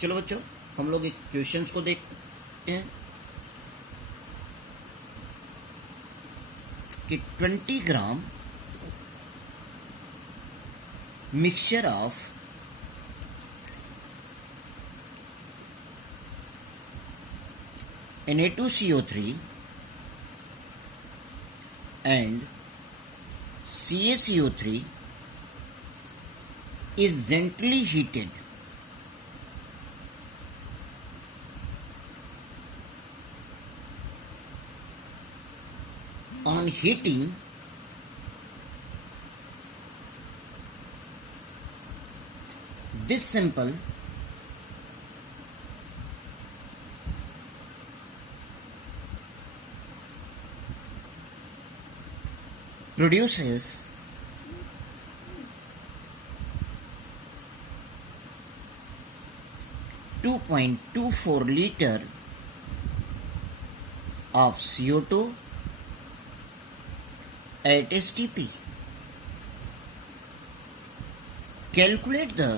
चलो बच्चों, हम लोग एक क्वेश्चंस को देखते हैं कि 20 ग्राम mixture of Na2CO3 and CaCO3 is gently heated on heating this sample produces 2.24 liter of CO2 at STP. Calculate the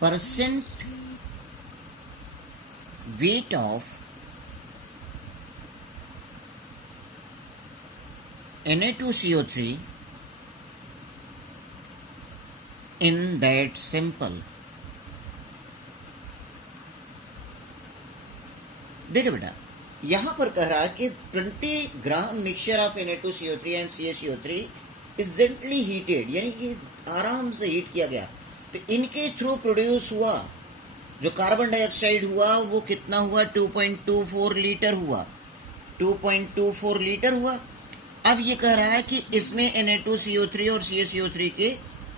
percent weight of Na2CO3 in that sample. देखिए बेटा, यहां पर कह रहा है कि 20 ग्राम mixture of Na2CO3 and CaCO3 is gently heated, यानी कि आराम से हीट किया गया, तो इनके थ्रू प्रोड्यूस हुआ जो कार्बन डाइऑक्साइड हुआ वो कितना हुआ? 2.24 लीटर हुआ। 2.24 लीटर हुआ। अब ये कह रहा है कि इसमें Na2CO3 और CaCO3 के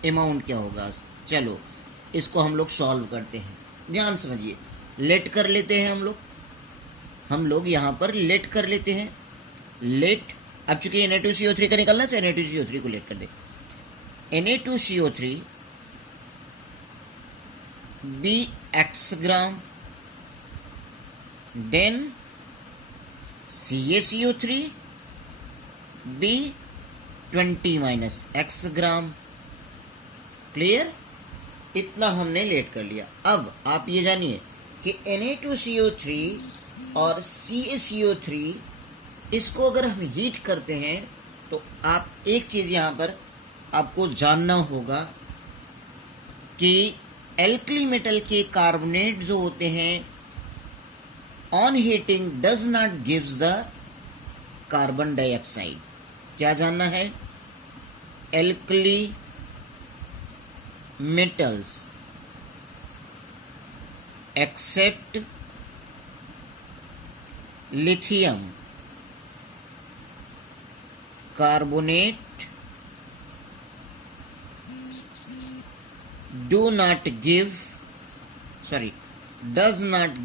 अमाउंट क्या होगा। चलो इसको हम लोग सॉल्व करते हैं, ध्यान समझिए। लेट कर लेते हैं हम लोग यहां पर लेट कर लेते हैं। लेट, अब चूंकि Na2CO3 का निकलना है तो Na2CO3 को लेट कर दे। Na2CO3 be x gram, then CaCO3 be 20 minus x gram. Clear? इतना हमने लेट कर लिया। अब आप ये जानिए कि Na2CO3 और CaCO3 इसको अगर हम हीट करते हैं तो आप एक चीज यहां पर आपको जानना होगा कि एल्कली मेटल के कार्बोनेट जो होते हैं on heating does not gives the carbon dioxide. क्या जानना है? Alkali metals except lithium carbonate does not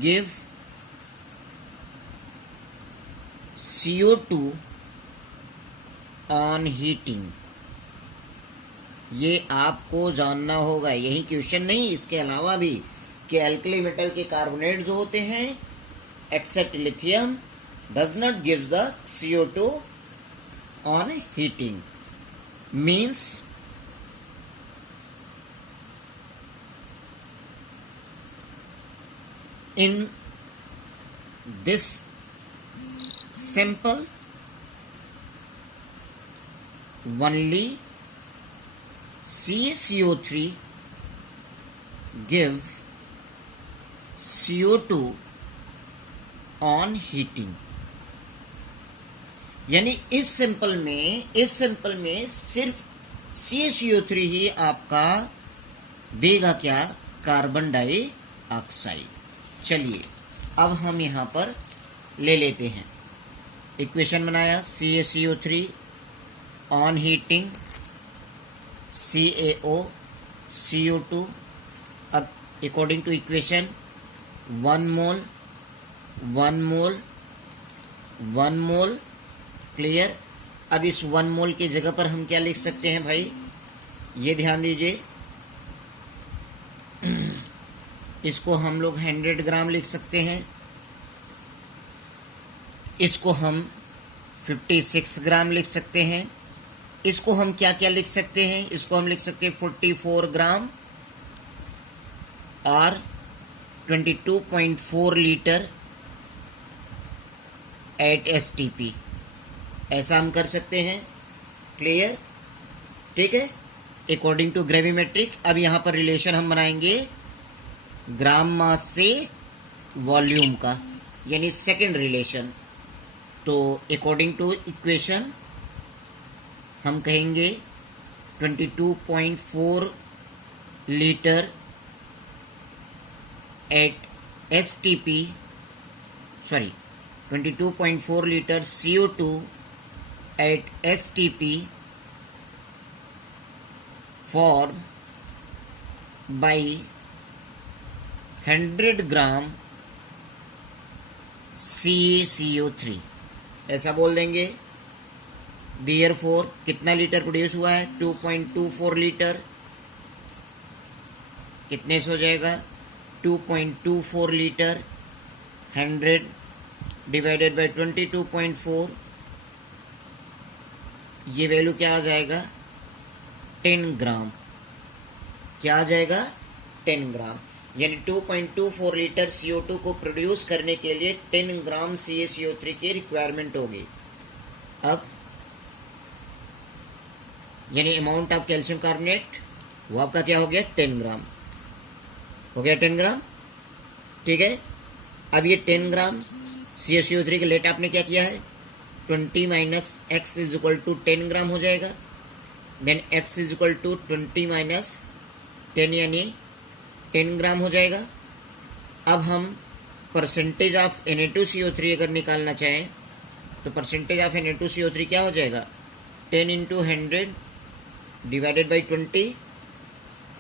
give CO2 on heating। ये आपको जानना होगा, यही क्वेश्चन नहीं, इसके अलावा भी कि एल्कली मेटल के कार्बोनेट जो होते हैं except lithium does not give the CO2 on heating. Means in this sample only CaCO3 give CO2 on heating। यानी इस सिंपल में सिर्फ CaCO3 ही आपका देगा क्या? Carbon dioxide. चलिए अब हम यहां पर ले लेते हैं। इक्वेशन बनाया, CaCO3 on heating CaO CO2। अब according to equation 1 mole. Clear? अब इस 1 मोल की जगह पर हम क्या लिख सकते हैं भाई? ये ध्यान दीजिए, इसको हम लोग 100 ग्राम लिख सकते हैं, इसको हम 56 ग्राम लिख सकते हैं, इसको हम क्या क्या लिख सकते हैं, इसको हम लिख सकते हैं 44 ग्राम और 22.4 लीटर एट STP, ऐसा हम कर सकते हैं। क्लियर, ठीक है, अकॉर्डिंग टू ग्रेविमेट्रिक। अब यहाँ पर रिलेशन हम बनाएंगे ग्राम मास से वॉल्यूम का, यानी सेकंड रिलेशन। तो अकॉर्डिंग टू इक्वेशन हम कहेंगे 22.4 litre at STP, sorry 22.4 litre CO2 at STP formed by 100 gram CaCO3, ऐसा बोल देंगे। Therefore कितना लीटर प्रोड्यूस हुआ है, 2.24 लीटर। कितने से हो जाएगा, 2.24 लीटर 100 डिवाइडेड बाय 22.4, ये वैल्यू क्या आ जाएगा, 10 ग्राम। क्या आ जाएगा, 10 ग्राम। यानी 2.24 लीटर CO2 को प्रोड्यूस करने के लिए 10 ग्राम CaCO3 की रिक्वायरमेंट होगी। अब यानी अमाउंट ऑफ कैल्शियम कार्बोनेट वो आपका क्या हो गया, 10 ग्राम हो गया, 10 ग्राम, ठीक है। अब ये 10 ग्राम CaCO3 के लेट आपने क्या किया है, 20 minus x is equal to 10 gram हो जाएगा। Then x is equal to 20 minus 10 यानी 10 ग्राम हो जाएगा। अब हम परसेंटेज ऑफ Na2CO3 अगर निकालना चाहें तो परसेंटेज ऑफ Na2CO3 क्या हो जाएगा, 10 इंटू 100 डिवाइडेड बाई 20,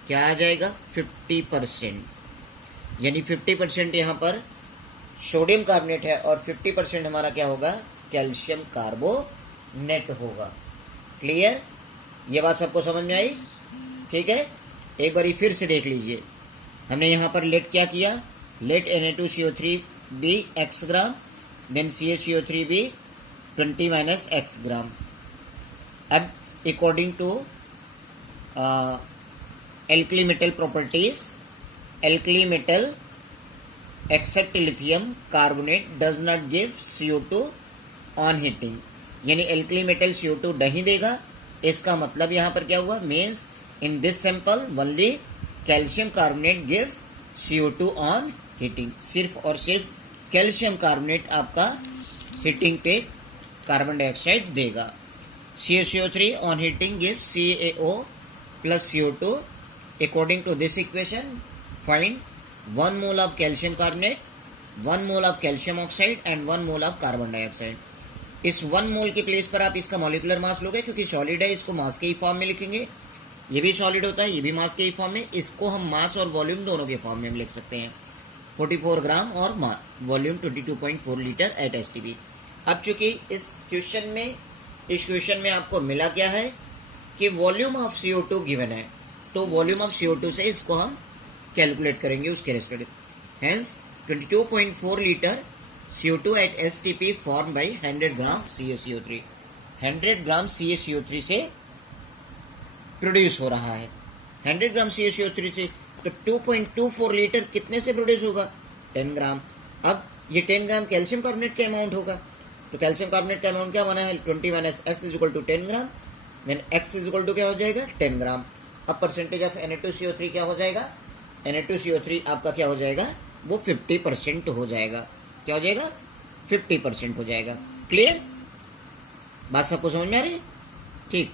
क्या आ जाएगा, 50%। यानी 50% यहाँ पर सोडियम कार्बोनेट है और 50% हमारा क्या होगा, कैल्शियम कार्बोनेट होगा। क्लियर, ये बात सबको समझ में आई, ठीक है। एक बारी फिर से देख लीजिए, हमने यहाँ पर लेट क्या किया, लेट Na2CO3 भी x ग्राम, देन CaCO3 भी 20 माइनस x ग्राम। अब according to alkali metal properties, alkali metal except lithium carbonate does not give CO2 on heating, यानी alkali metal CO2 नहीं देगा। इसका मतलब यहाँ पर क्या हुआ, means in this sample only calcium carbonate give CO2 on heating. सिर्फ और सिर्फ कैल्शियम कार्बोनेट आपका हीटिंग पे कार्बन डाइऑक्साइड देगा। CaCO3 on heating gives CaO plus CO2. According to this equation, find 1 mole of calcium carbonate, 1 mole of calcium oxide and 1 mole of carbon dioxide. इस 1 मोल के place पर आप इसका molecular mass लोगे, क्योंकि solid है, इसको मास के ही फॉर्म में लिखेंगे। ये भी सॉलिड होता है, ये भी मास के ही फॉर्म में। इसको हम मास और वॉल्यूम दोनों के फॉर्म में हम लिख सकते हैं, 44 ग्राम और वॉल्यूम 22.4 लीटर एट STP। अब चूंकि इस क्वेश्चन में आपको मिला क्या है कि वॉल्यूम ऑफ CO2 गिवन है, तो वॉल्यूम ऑफ CO2 से इसको हम कैलकुलेट करेंगे उसके respective. Hence 22.4 litre CO2 at STP form by 100 gram CaCO3। 100 gram CaCO3 से प्रोड्यूस हो रहा है। 100 ग्राम CaCO3 से तो 2.24 लीटर कितने से प्रोड्यूस होगा, 10 ग्राम। अब ये 10 ग्राम कैल्शियम कार्बोनेट का अमाउंट होगा, तो कैल्शियम कार्बोनेट का अमाउंट क्या बना है, 20 minus x is equal to 10 gram, then x is equal to क्या हो जाएगा, 10 ग्राम। अब परसेंटेज ऑफ Na2CO3 क्या हो जाएगा, Na2CO3 आपका क्या हो जाएगा, वो 50% हो जाएगा। क्या हो जाएगा, 50% हो जाएगा। क्लियर, बात सबको समझ में आ रही है, ठीक।